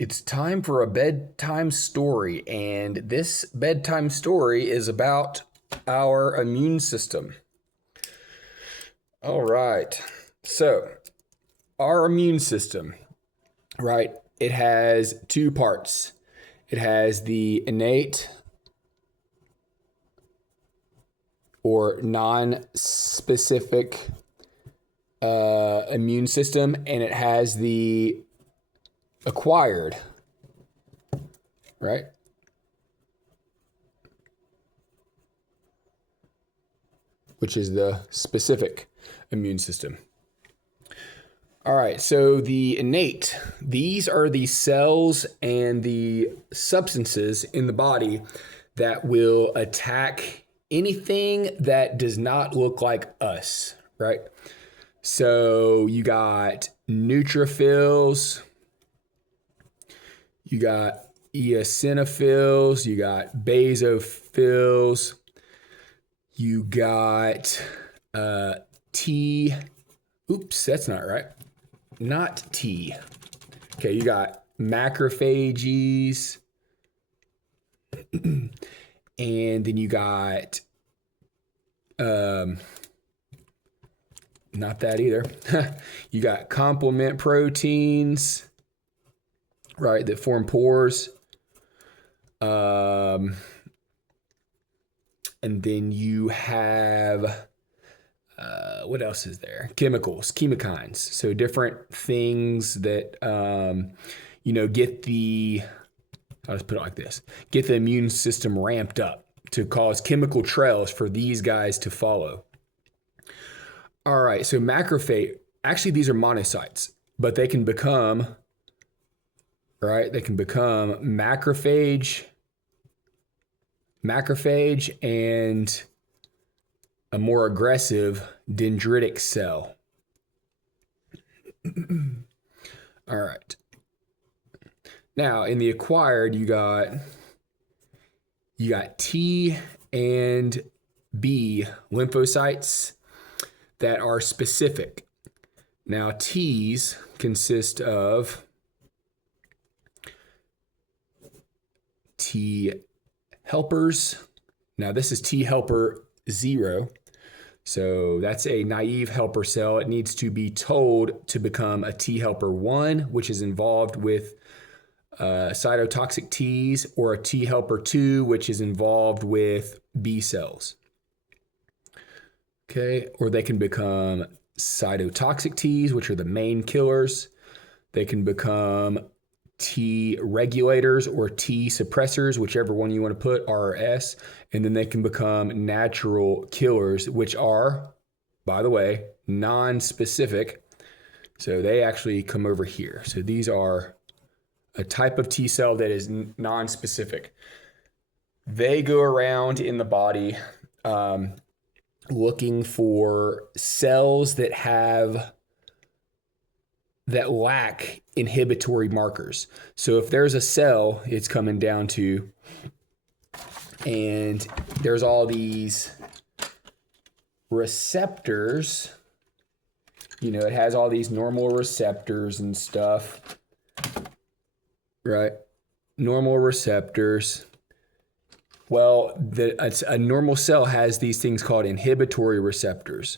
It's time for a bedtime story, and this bedtime story is about our immune system. All right. So, our immune system, right? It has two parts. It has the innate or non-specific immune system, and it has the acquired, right? Which is the specific immune system. All right, so the innate, these are the cells and the substances in the body that will attack anything that does not look like us, right? So you got neutrophils, you got eosinophils, you got basophils, you got T. Oops, that's not right. Not T. Okay, you got macrophages, and then you got not that either. You got complement proteins, right, that form pores. And then you have what else is there? Chemicals, chemokines. So different things that get the, I'll just put it like this, get the immune system ramped up to cause chemical trails for these guys to follow. All right, so macrophage, actually these are monocytes, but they can become, right? They can become macrophage and a more aggressive dendritic cell. All right. Now, in the acquired, you got T and B lymphocytes that are specific. Now, T's consist of T helpers. Now, this is T helper 0. So that's a naive helper cell. It needs to be told to become a T helper 1, which is involved with cytotoxic Ts, or a T helper 2, which is involved with B cells. Okay, or they can become cytotoxic Ts, which are the main killers. They can become T regulators or T suppressors, whichever one you want to put, R or S. And then they can become natural killers, which are, by the way, non-specific. So they actually come over here. So these are a type of T cell that is non-specific. They go around in the body looking for cells that lack inhibitory markers. So if there's a cell it's coming down to, and there's all these receptors, it has all these normal receptors and stuff, right? Normal receptors. Well, a normal cell has these things called inhibitory receptors.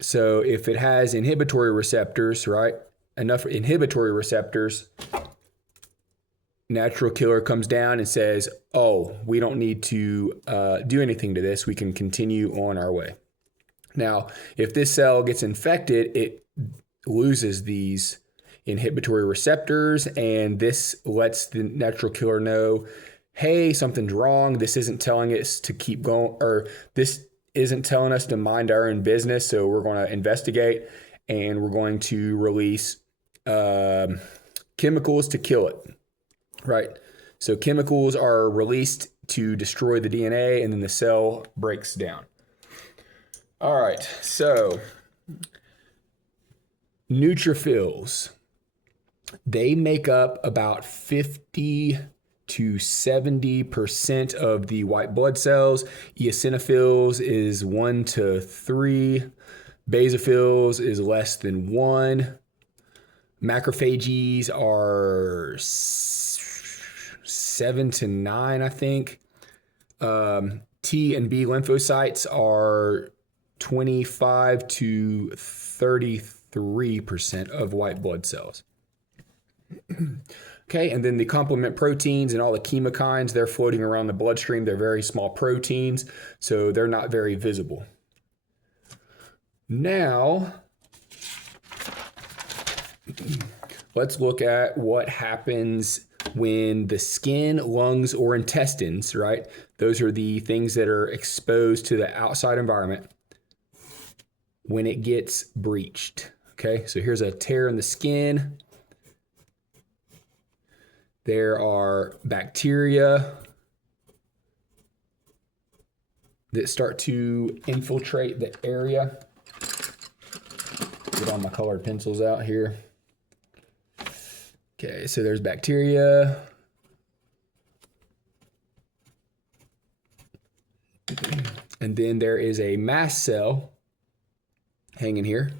So if it has inhibitory receptors, right, enough inhibitory receptors, natural killer comes down and says, oh, we don't need to do anything to this. We can continue on our way. Now, if this cell gets infected, it loses these inhibitory receptors, and this lets the natural killer know, hey, something's wrong. This isn't telling us to keep going, or this isn't telling us to mind our own business. So we're going to investigate, and we're going to release chemicals to kill it, right? So chemicals are released to destroy the DNA, and then the cell breaks down. All right, so neutrophils, they make up about 50 to 70% of the white blood cells. Eosinophils is 1 to 3. Basophils is less than 1. Macrophages are 7 to 9, I think. T and B lymphocytes are 25 to 33% of white blood cells. Okay, and then the complement proteins and all the chemokines, they're floating around the bloodstream. They're very small proteins, so they're not very visible. Now, let's look at what happens when the skin, lungs, or intestines, right? Those are the things that are exposed to the outside environment when it gets breached. Okay, so here's a tear in the skin. There are bacteria that start to infiltrate the area. Get all my colored pencils out here. Okay, so there's bacteria. And then there is a mast cell hanging here.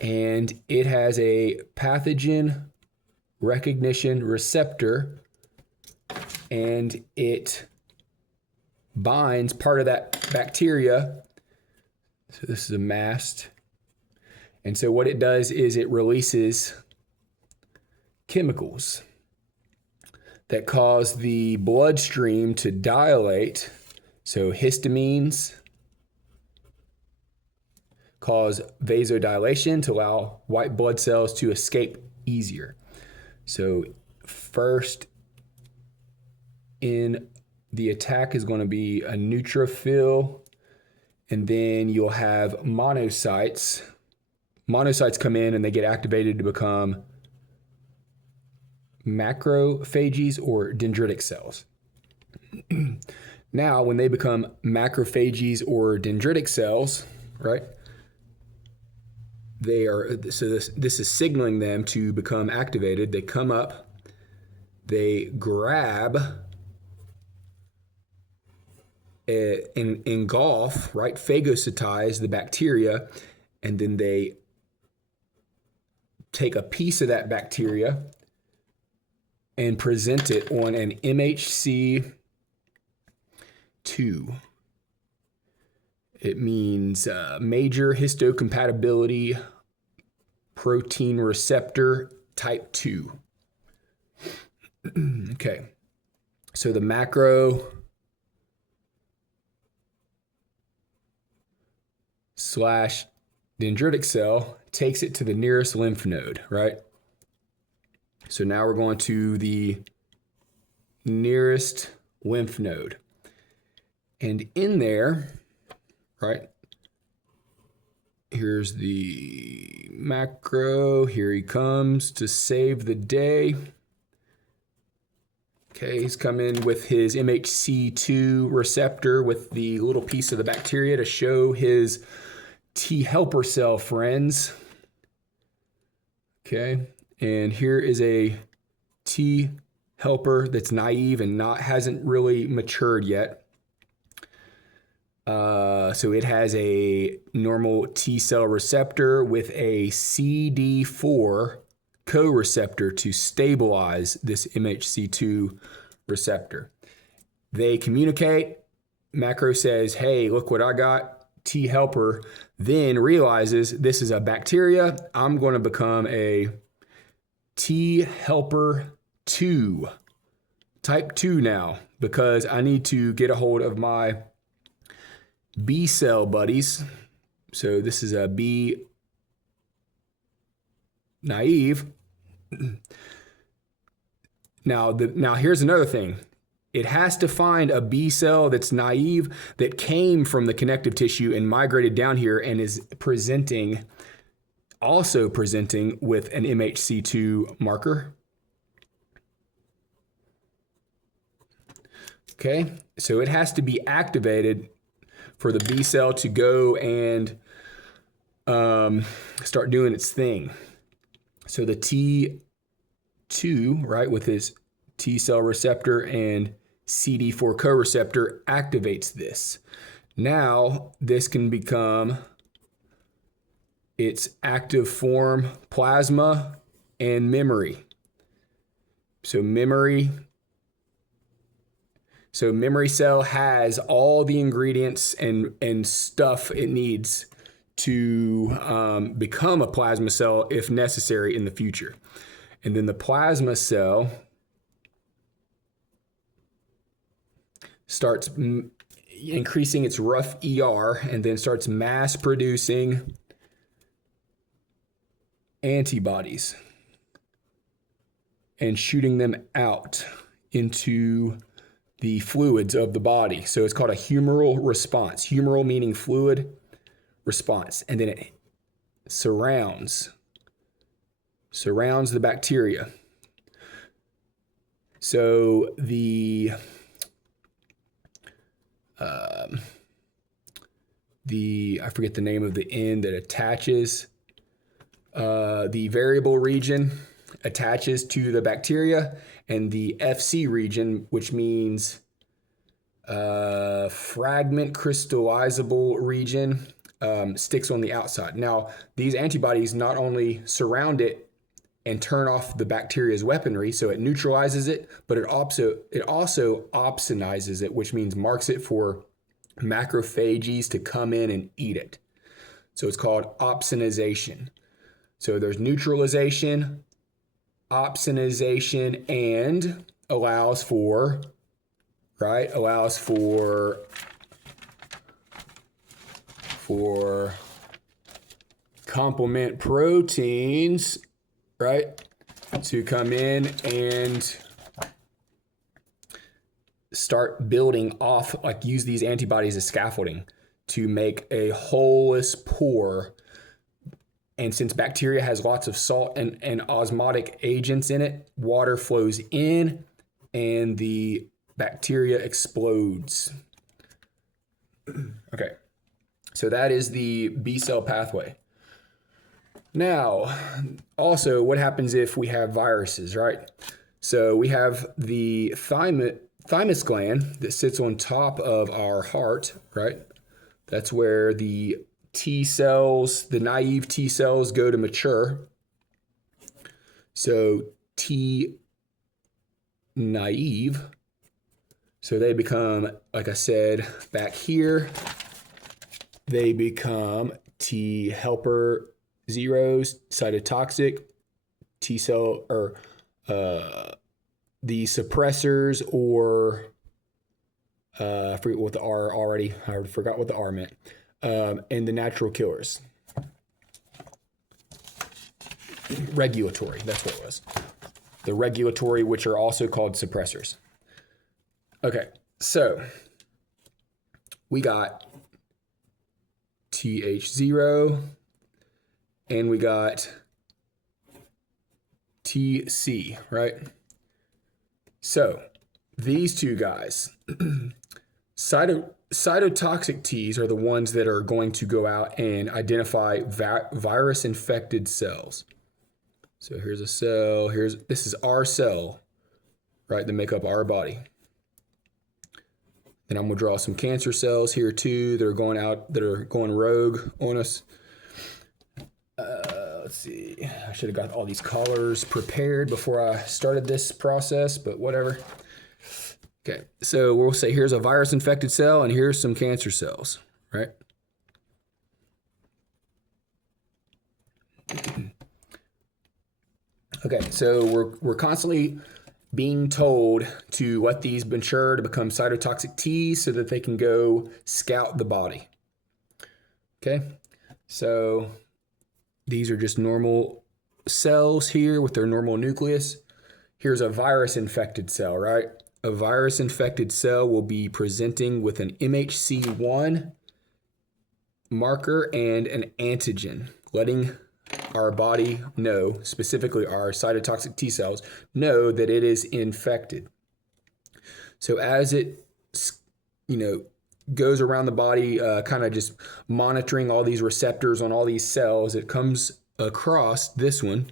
And it has a pathogen recognition receptor, and it binds part of that bacteria. So this is a mast. And so what it does is it releases chemicals that cause the bloodstream to dilate. So histamines cause vasodilation to allow white blood cells to escape easier. So first in the attack is going to be a neutrophil, and then you'll have monocytes. Monocytes come in and they get activated to become macrophages or dendritic cells. Now, when they become macrophages or dendritic cells, right? They are, so this is signaling them to become activated. They come up, they grab, engulf, right? Phagocytize the bacteria, and then they take a piece of that bacteria and present it on an MHC2. It means major histocompatibility protein receptor type 2. Okay, so the macro slash dendritic cell takes it to the nearest lymph node, right? So now we're going to the nearest lymph node. And in there, right, here's the macro. Here he comes to save the day. Okay, he's come in with his MHC2 receptor with the little piece of the bacteria to show his T helper cell friends. Okay, and here is a T helper that's naive and hasn't really matured yet. So it has a normal T cell receptor with a CD4 co-receptor to stabilize this MHC2 receptor. They communicate. Macro says, hey, look what I got. T helper then realizes this is a bacteria. I'm going to become a T helper 2, type 2 now, because I need to get a hold of my B cell buddies. So this is a B naive. Now here's another thing. It has to find a B cell that's naive that came from the connective tissue and migrated down here and is also presenting with an MHC2 marker. Okay, so it has to be activated for the B cell to go and start doing its thing. So the T2, right, with his T cell receptor and CD4 co-receptor activates this. Now this can become its active form, plasma, and memory. So memory cell has all the ingredients and stuff it needs to become a plasma cell if necessary in the future. And then the plasma cell starts increasing its rough ER and then starts mass producing antibodies and shooting them out into the fluids of the body. So it's called a humoral response. Humoral meaning fluid, response. And then it surrounds the bacteria. So I forget the name of the end that attaches, the variable region attaches to the bacteria, and the FC region, which means fragment crystallizable region, sticks on the outside. Now, these antibodies not only surround it and turn off the bacteria's weaponry, so it neutralizes it, but it also opsonizes it, which means marks it for macrophages to come in and eat it. So it's called opsonization. So there's neutralization, opsonization, and allows for complement proteins, right, to come in and start building off, like use these antibodies as scaffolding to make a holus pore. And since bacteria has lots of salt and osmotic agents in it, water flows in and the bacteria explodes. Okay, so that is the B cell pathway. Now, also, what happens if we have viruses, right? So we have the thymus gland that sits on top of our heart, right? That's where the T cells, the naive T cells, go to mature. So T naive, so they become, like I said, back here, they become T helper zeros, cytotoxic, T cell, or the suppressors, or I forget what the R already, I forgot what the R meant, and the natural killers. Regulatory, that's what it was. The regulatory, which are also called suppressors. Okay, so we got TH0 and we got TC, right? So these two guys, cytotoxic Ts are the ones that are going to go out and identify virus-infected cells. So here's a cell, this is our cell, right, that make up our body. Then I'm gonna draw some cancer cells here too that are going rogue on us. Let's see, I should have got all these colors prepared before I started this process, but whatever. Okay, so we'll say here's a virus-infected cell and here's some cancer cells, right? Okay, so we're constantly being told to let these mature to become cytotoxic Ts so that they can go scout the body. Okay, so these are just normal cells here with their normal nucleus. Here's a virus-infected cell, right? A virus-infected cell will be presenting with an MHC1 marker and an antigen, letting our body know, specifically our cytotoxic T cells, know that it is infected. So as it, goes around the body, kind of just monitoring all these receptors on all these cells, it comes across this one.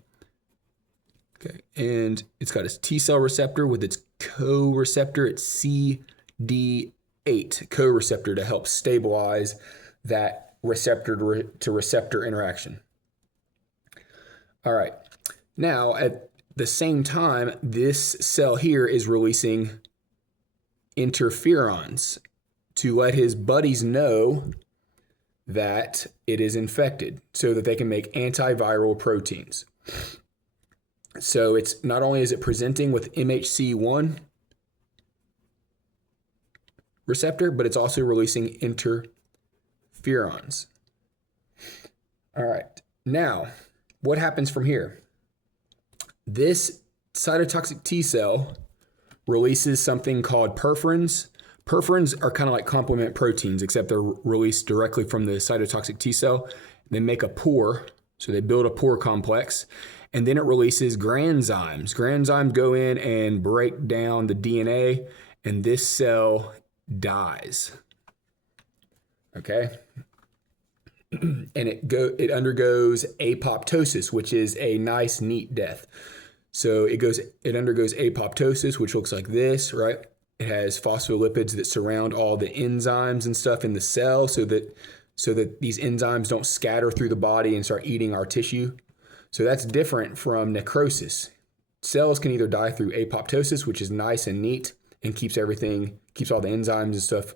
Okay, and it's got its T cell receptor with its co-receptor, its CD8 co-receptor to help stabilize that receptor to receptor interaction. All right. Now, at the same time, this cell here is releasing interferons to let his buddies know that it is infected so that they can make antiviral proteins. So it's not only is it presenting with MHC1 receptor, but it's also releasing interferons. All right. Now, what happens from here? This cytotoxic T cell releases something called perforins. Perforins are kind of like complement proteins, except they're released directly from the cytotoxic T cell. They make a pore, so they build a pore complex, and then it releases granzymes. Granzymes go in and break down the DNA, and this cell dies. Okay? And it undergoes apoptosis, which is a nice, neat death. So it undergoes apoptosis, which looks like this, right? It has phospholipids that surround all the enzymes and stuff in the cell so that these enzymes don't scatter through the body and start eating our tissue. So that's different from necrosis. Cells can either die through apoptosis, which is nice and neat and keeps all the enzymes and stuff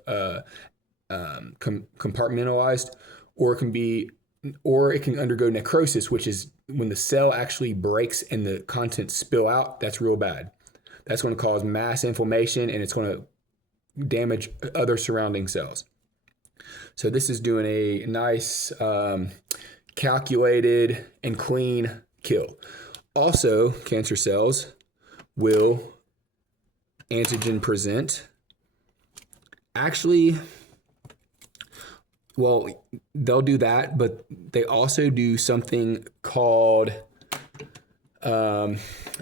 compartmentalized, or it can undergo necrosis, which is when the cell actually breaks and the contents spill out. That's real bad. That's going to cause mass inflammation, and it's going to damage other surrounding cells. So this is doing a nice calculated and clean kill. Also, cancer cells will antigen present. Actually, well, they'll do that, but they also do something called,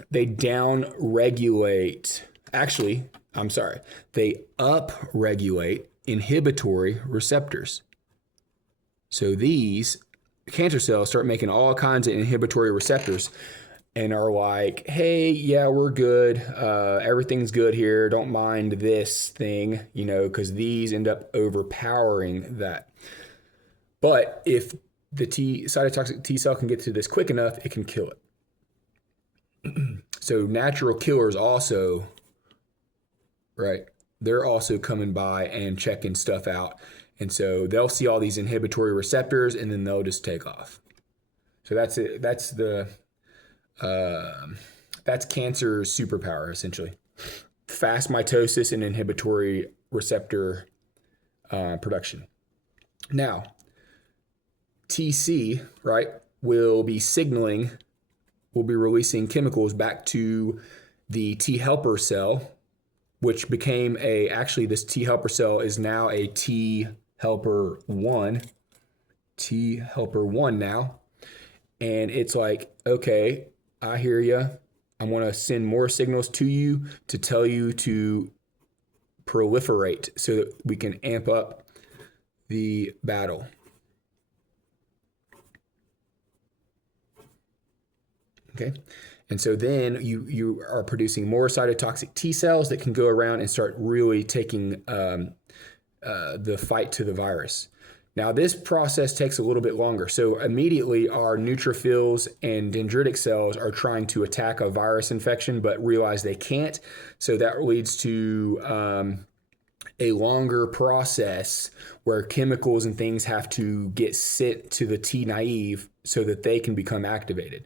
they down-regulate. Actually, I'm sorry. They up-regulate inhibitory receptors. So these cancer cells start making all kinds of inhibitory receptors and are like, hey, yeah, we're good. Everything's good here. Don't mind this thing, because these end up overpowering that. But if the cytotoxic T cell can get to this quick enough, it can kill it. So natural killers also, right? They're also coming by and checking stuff out. And so they'll see all these inhibitory receptors and then they'll just take off. So that's it. That's cancer's superpower, essentially. Fast mitosis and inhibitory receptor production. Now, TC, right, will be releasing chemicals back to the T helper cell, which became this T helper cell is now a T helper 1 now. And it's like, okay, I hear you. I want to send more signals to you to tell you to proliferate so that we can amp up the battle. Okay. And so then you are producing more cytotoxic T cells that can go around and start really taking the fight to the virus. Now, this process takes a little bit longer. So immediately our neutrophils and dendritic cells are trying to attack a virus infection, but realize they can't. So that leads to a longer process where chemicals and things have to get sent to the T naive so that they can become activated.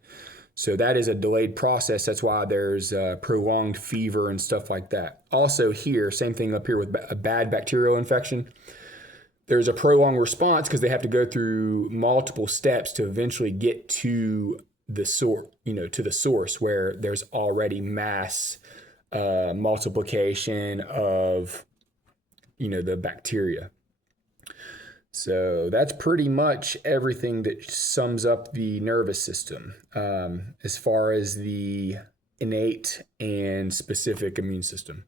So that is a delayed process. That's why there's prolonged fever and stuff like that. Also here, same thing up here with a bad bacterial infection. There's a prolonged response because they have to go through multiple steps to eventually get to the source where there's already mass multiplication of, the bacteria. So that's pretty much everything that sums up the nervous system as far as the innate and specific immune system.